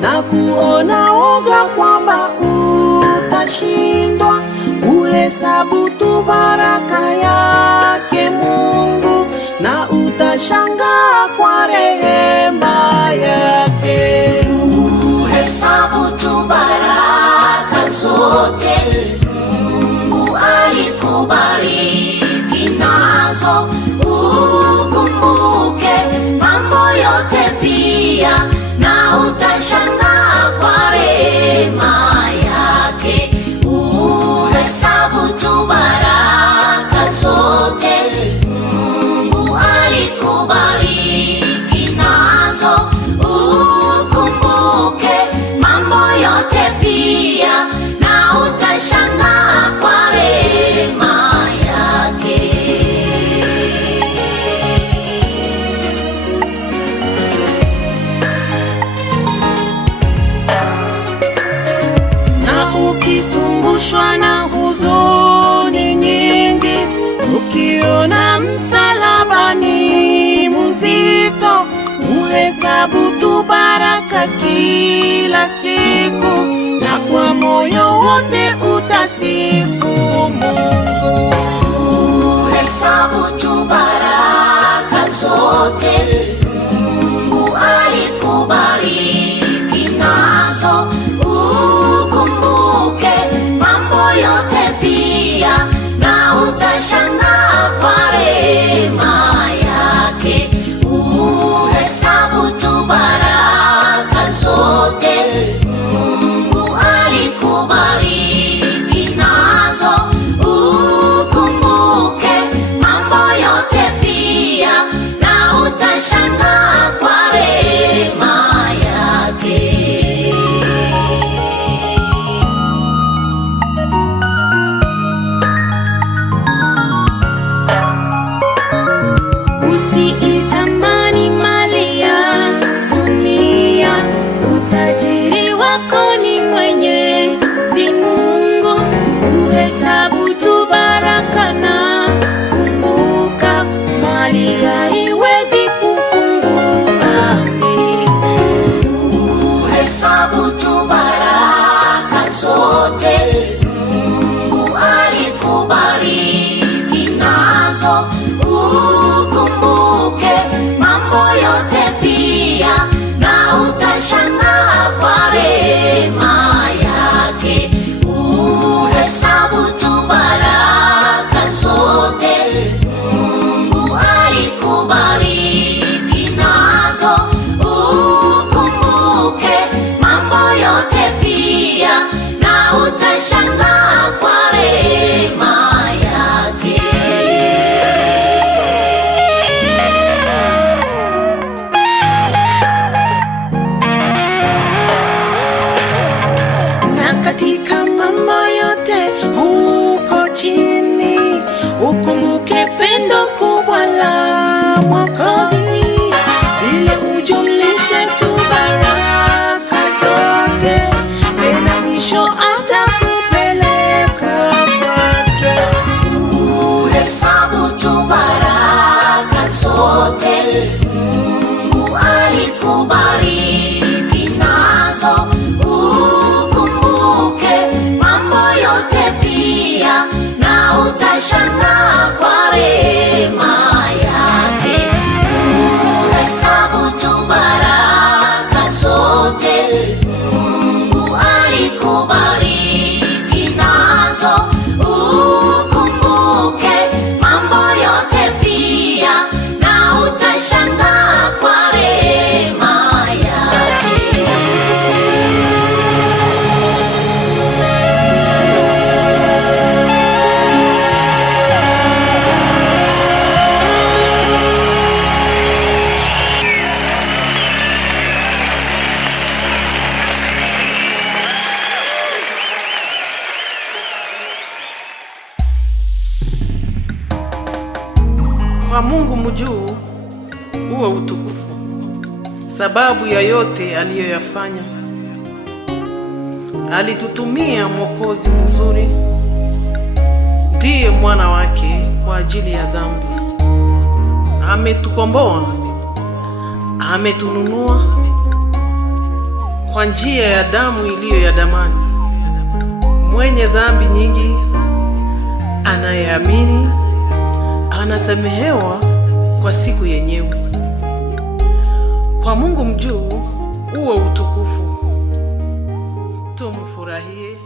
na kuona woga kwamba utashindwa. Uhesabu tu baraka yake Mungu na utashangaa kwa rehema yake. Uhesabu tu baraka zote Mungu alikubariki nazo. Ukumbuke mambo yote pia na utashangaa kwa rehema yake. Uhesabu tu baraka zote Mungu alikubariki nazo. Ukumbuke mambo yote pia na utashangaa kwa rehema yake. Na ukisumbushwa na huzuni nyingi, ukiona msalaba ni mzito, uhesabu tu baraka kila siku, na kwa moyo wote utasifu Mungu. Uhesabu tu baraka zote Mungu alikubariki nazo. Ukumbuke mambo yote pia na utashangaa kwa rehema yake. Uhesabu tu baraka zote Mungu alikubariki nazo. Ukumbuke mambo yote pia na utashangaa kwa rehema yake. Usiitamani mali ya dunia, utajiri wako ni Mwenyezi Mungu. Uhesabu tu baraka na kumbuka, mali haiwezi kufungua mbingu. Uhesabu tu baraka zote Mungu alikubariki nazo. Ukumbuke mambo yote pia na utashangaa kwa rehema yake. Uhesabu tu baraka zote Mungu alikubariki nazo. Ukumbuke mambo yote pia na utashangaa kwa rehema yake. Na katika mambo yote huko chini, ukumbuke pendo kubwa la Mwokozi, ili ujumlishe tu baraka zote, tena mwisho atakupeleka kwake. Uhesabu tu baraka zote Mungu alikubariki nazo. Ukumbuke mambo yote pia na utashangaa kwa rehema yake. Uhesabu tu baraka zote Mungu alikubariki nazo. Ukumbuke mambo yote pia na utashangaa kwa rehema yake. Kwa Mungu mjuu uwe utukufu, sababu ya yote aliyoyafanya. Alitutumia Mwokozi mzuri, ndiye mwana wake kwa ajili ya dhambi. Ametukomboa, ametununua kwa njia ya damu iliyo ya damani. Mwenye dhambi nyingi anayeamini anasamehewa kwa siku yenyewe. Kwa Mungu mjuu uwe utukufu. Tumfurahie